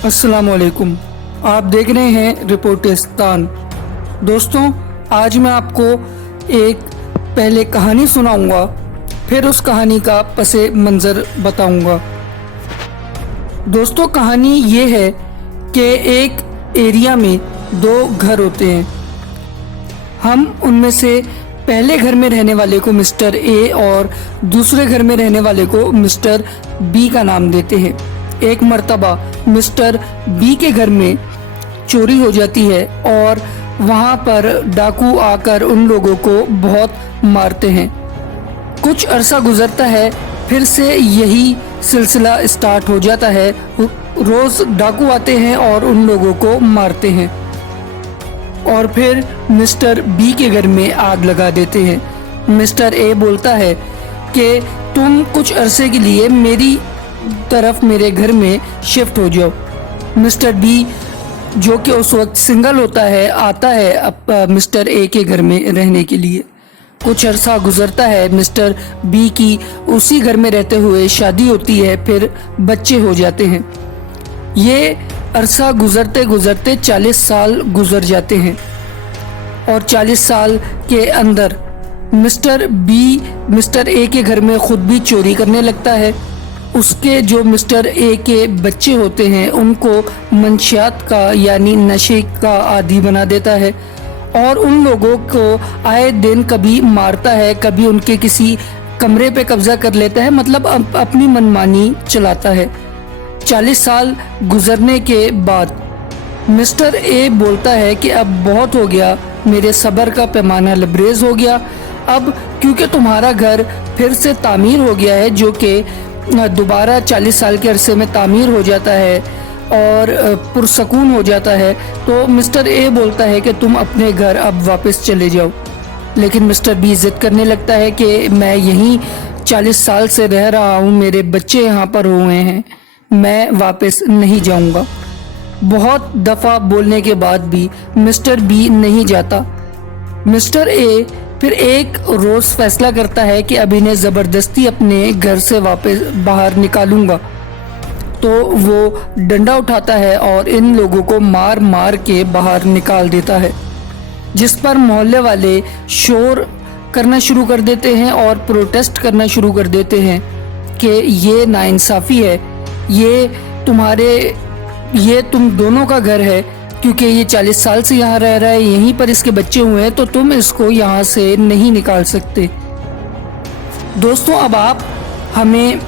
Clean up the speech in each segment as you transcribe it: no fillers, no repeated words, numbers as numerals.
अस्सलाम वालेकुम। आप देख रहे हैं रिपोर्टिस्तान। दोस्तों, आज मैं आपको एक पहले कहानी सुनाऊंगा, फिर उस कहानी का पसे मंज़र बताऊंगा। दोस्तों, कहानी ये है कि एक एरिया में दो घर होते हैं। हम उनमें से पहले घर में रहने वाले को मिस्टर ए और दूसरे घर में रहने वाले को मिस्टर बी का नाम देते हैं। एक मर्तबा मिस्टर बी के घर में चोरी हो जाती है और वहाँ पर डाकू आकर उन लोगों को बहुत मारते हैं। कुछ अरसा गुजरता है, फिर से यही सिलसिला स्टार्ट हो जाता है। रोज़ डाकू आते हैं और उन लोगों को मारते हैं और फिर मिस्टर बी के घर में आग लगा देते हैं। मिस्टर ए बोलता है कि तुम कुछ अरसे के लिए मेरी तरफ मेरे घर में शिफ्ट हो जाओ। मिस्टर बी, जो कि उस वक्त सिंगल होता है, आता है मिस्टर ए के घर में रहने के लिए। कुछ अरसा गुजरता है, मिस्टर बी की उसी घर में रहते हुए शादी होती है, फिर बच्चे हो जाते हैं। ये अरसा गुजरते गुजरते 40 साल गुजर जाते हैं और 40 साल के अंदर मिस्टर बी मिस्टर ए के घर में खुद भी चोरी करने लगता है। उसके जो मिस्टर ए के बच्चे होते हैं उनको मंशियात का यानी नशे का आदी बना देता है और उन लोगों को आए दिन कभी मारता है, कभी उनके किसी कमरे पे कब्जा कर लेता है, मतलब अपनी मनमानी चलाता है। 40 साल गुजरने के बाद मिस्टर ए बोलता है कि अब बहुत हो गया, मेरे सब्र का पैमाना लबरेज हो गया। अब क्योंकि तुम्हारा घर फिर से तामीर हो गया है, जो कि दोबारा 40 साल के अरसे में तामीर हो जाता है और पुरसकून हो जाता है, तो मिस्टर ए बोलता है कि तुम अपने घर अब वापस चले जाओ। लेकिन मिस्टर बी जिद करने लगता है कि मैं यहीं 40 साल से रह रहा हूँ, मेरे बच्चे यहाँ पर हुए हैं, मैं वापस नहीं जाऊँगा। बहुत दफ़ा बोलने के बाद भी मिस्टर बी नहीं जाता। मिस्टर ए फिर एक रोज़ फैसला करता है कि अब इन्हें ज़बरदस्ती अपने घर से वापस बाहर निकालूंगा। तो वो डंडा उठाता है और इन लोगों को मार मार के बाहर निकाल देता है, जिस पर मोहल्ले वाले शोर करना शुरू कर देते हैं और प्रोटेस्ट करना शुरू कर देते हैं कि ये नाइंसाफ़ी है, ये तुम दोनों का घर है, क्योंकि ये 40 साल से यहाँ रह रहा है, यहीं पर इसके बच्चे हुए हैं, तो तुम इसको यहाँ से नहीं निकाल सकते। दोस्तों, अब आप हमें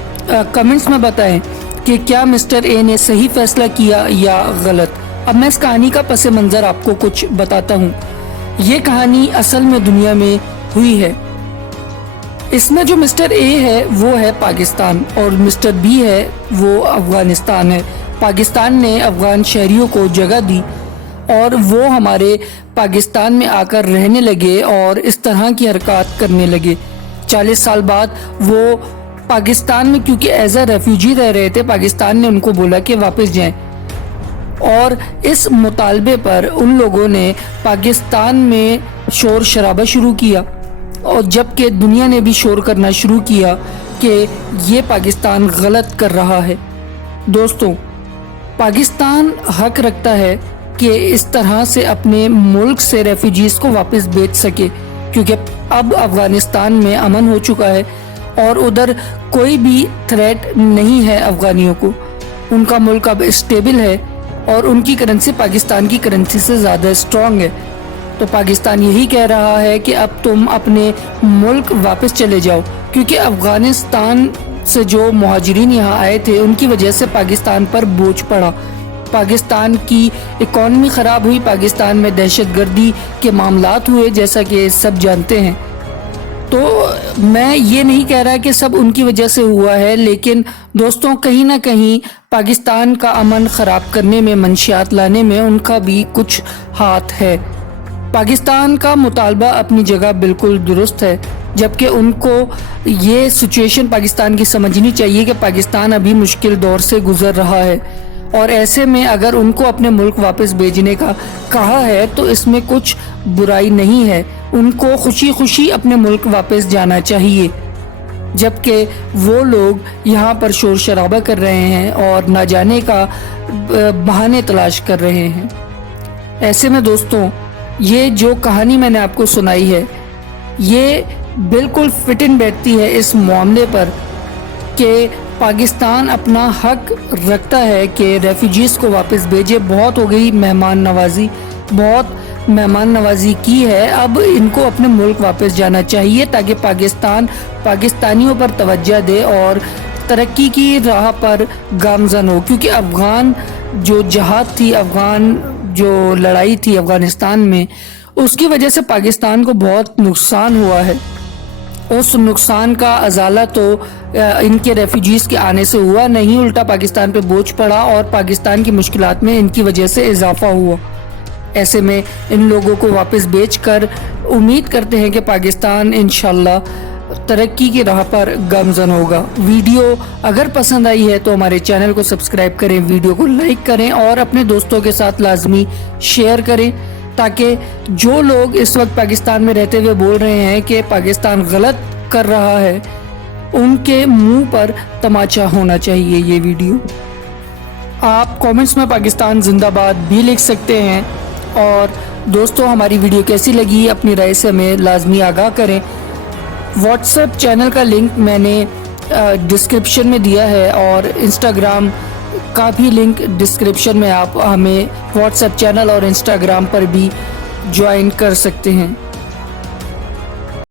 कमेंट्स में बताएं कि क्या मिस्टर ए ने सही फैसला किया या गलत। अब मैं इस कहानी का पस मंज़र आपको कुछ बताता हूँ। ये कहानी असल में दुनिया में हुई है। इसमें जो मिस्टर ए है वो है पाकिस्तान और मिस्टर बी है वो अफ़गानिस्तान है। पाकिस्तान ने अफ़गान शहरियों को जगह दी और वो हमारे पाकिस्तान में आकर रहने लगे और इस तरह की हरकत करने लगे। 40 साल बाद वो पाकिस्तान में, क्योंकि एज अ रेफ्यूजी रह रहे थे, पाकिस्तान ने उनको बोला कि वापस जाएं और इस मुतालबे पर उन लोगों ने पाकिस्तान में शोर शराबा शुरू किया और जबकि दुनिया ने भी शोर करना शुरू किया कि ये पाकिस्तान गलत कर रहा है। दोस्तों, पाकिस्तान हक रखता है कि इस तरह से अपने मुल्क से रेफ्यूजीज़ को वापस भेज सके, क्योंकि अब अफ़गानिस्तान में अमन हो चुका है और उधर कोई भी थ्रेट नहीं है अफ़गानियों को। उनका मुल्क अब स्टेबल है और उनकी करेंसी पाकिस्तान की करेंसी से ज़्यादा स्ट्रॉन्ग है। तो पाकिस्तान यही कह रहा है कि अब तुम अपने मुल्क वापस चले जाओ, क्योंकि अफ़गानिस्तान से जो मुहाजिरीन यहाँ आए थे उनकी वजह से पाकिस्तान पर बोझ पड़ा। पाकिस्तान की इकॉनमी ख़राब हुई, पाकिस्तान में दहशतगर्दी के मामलात हुए, जैसा कि सब जानते हैं। तो मैं ये नहीं कह रहा कि सब उनकी वजह से हुआ है, लेकिन दोस्तों, कहीं ना कहीं पाकिस्तान का अमन ख़राब करने में, मंशियात लाने में उनका भी कुछ हाथ है। पाकिस्तान का मुतालबा अपनी जगह बिल्कुल दुरुस्त है, जबकि उनको ये सिचुएशन पाकिस्तान की समझनी चाहिए कि पाकिस्तान अभी मुश्किल दौर से गुज़र रहा है और ऐसे में अगर उनको अपने मुल्क वापस भेजने का कहा है तो इसमें कुछ बुराई नहीं है। उनको खुशी खुशी अपने मुल्क वापस जाना चाहिए। جبکہ وہ لوگ یہاں پر شور شرابہ کر رہے ہیں اور نہ جانے کا بہانے تلاش کر رہے ہیں۔ ایسے میں دوستوں، یہ جو کہانی میں نے آپ کو سنائی ہے یہ بالکل فٹ ان بیٹھتی ہے اس معاملے پر کہ پاکستان اپنا حق رکھتا ہے کہ ریفیوجیز کو واپس بھیجے۔ بہت ہو گئی بہت مہمان نوازی کی ہے، اب ان کو اپنے ملک واپس جانا چاہیے تاکہ پاکستانیوں پر توجہ دے اور ترقی کی راہ پر گامزن ہو، کیونکہ افغان جو جہاد تھی، افغان جو لڑائی تھی افغانستان میں، اس کی وجہ سے پاکستان کو بہت نقصان ہوا ہے۔ اس نقصان کا ازالہ تو ان کے ریفیوجیز کے آنے سے ہوا نہیں، الٹا پاکستان پہ بوجھ پڑا اور پاکستان کی مشکلات میں ان کی وجہ سے اضافہ ہوا۔ ایسے میں ان لوگوں کو واپس بھیج کر امید کرتے ہیں کہ پاکستان انشاءاللہ ترقی کی راہ پر گامزن ہوگا۔ ویڈیو اگر پسند آئی ہے تو ہمارے چینل کو سبسکرائب کریں، ویڈیو کو لائک کریں اور اپنے دوستوں کے ساتھ لازمی شیئر کریں تاکہ جو لوگ اس وقت پاکستان میں رہتے ہوئے بول رہے ہیں کہ پاکستان غلط کر رہا ہے، ان کے منہ پر تماچا ہونا چاہیے یہ ویڈیو۔ آپ کامنٹس میں پاکستان زندہ باد بھی لکھ سکتے ہیں، اور دوستوں ہماری ویڈیو کیسی لگی اپنی رائے سے ہمیں لازمی آگاہ کریں۔ واٹس ایپ چینل کا لنک میں نے ڈسکرپشن میں دیا ہے اور انسٹاگرام کا بھی لنک ڈسکرپشن میں، آپ ہمیں واٹس ایپ چینل اور انسٹاگرام پر بھی جوائن کر سکتے ہیں۔